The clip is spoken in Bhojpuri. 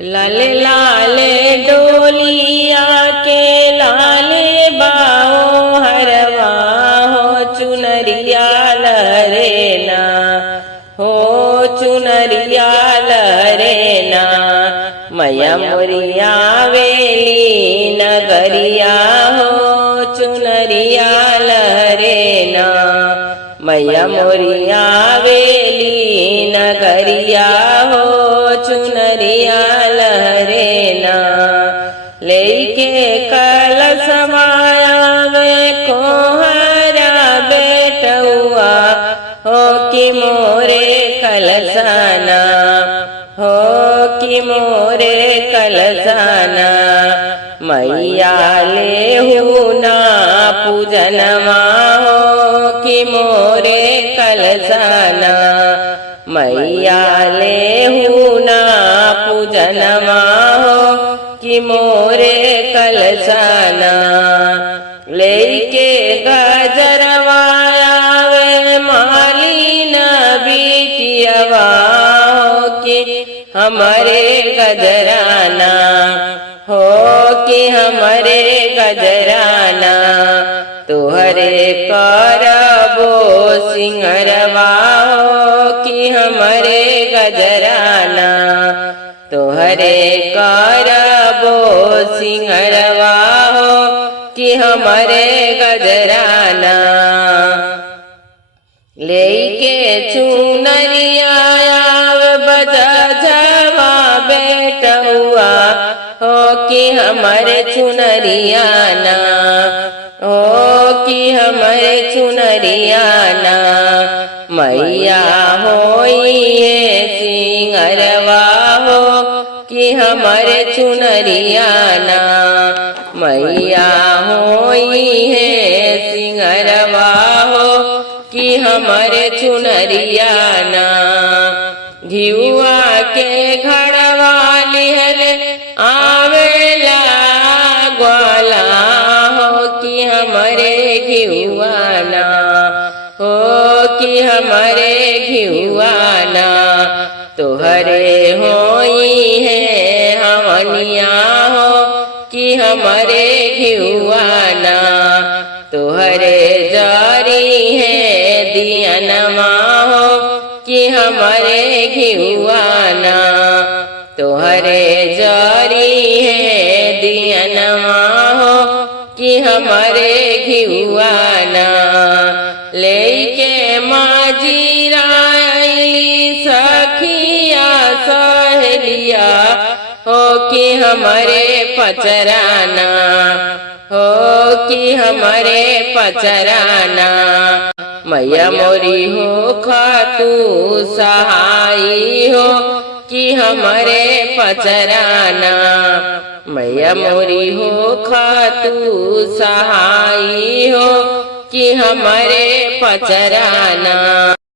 लाले लाले डोलिया के लाले बाओ हरवा हो चुनरिया लरेना हो चुनरिया लरेना मैया मोरिया वेली नगरिया हो चुनरिया लरेना मैया मोरिया वेली नगरिया हो चुनरिया लहरेना लेके कलश मायावे कोहरा बेटुआ हो कि मोरे कलशाना हो कि मोरे कलशाना मैया लेहुना पूजनमा हो कि मोरे कलशाना मैया लेहुना पूजनमा हो कि मोरे कलशाना लेके गजरवायावे मालिन बिटियवा हो कि हमारे गजराना हो कि हमारे गजराना तुहरे करबो सिंगरवा हो कि हमारे गजराना तुहरे करबो सिंगरवा हो कि हमारे गजराना लेके चुनरिया बजा जवा बेटुआ हो कि हमारे चुनरियाना हो कि हमारे चुनरियाना मैया होई है सिंगरवा हो कि हमारे चुनरियाना मैया होई है सिंगरवा हो कि हमारे चुनरियाना घिउआ के घड़वा लिहल आवेला ग्वाला हो कि हमारे घिउआना हो कि हमारे घिउआना तुहरे होई है हमनिया हो कि हमारे घिउआना तुहरे जारी है दियनमा हो कि हमारे घिउआना तुहरे जारी है दियनमा हो कि हमारे घिउआना लेके माजीरा सखिया सहेलिया हो कि हमारे पचराना हो कि हमारे पचराना मैया मोरी हो खातू सहाई हो कि हमारे पचराना मैया मोरी हो खातू सहाई हो कि हमारे पचराना।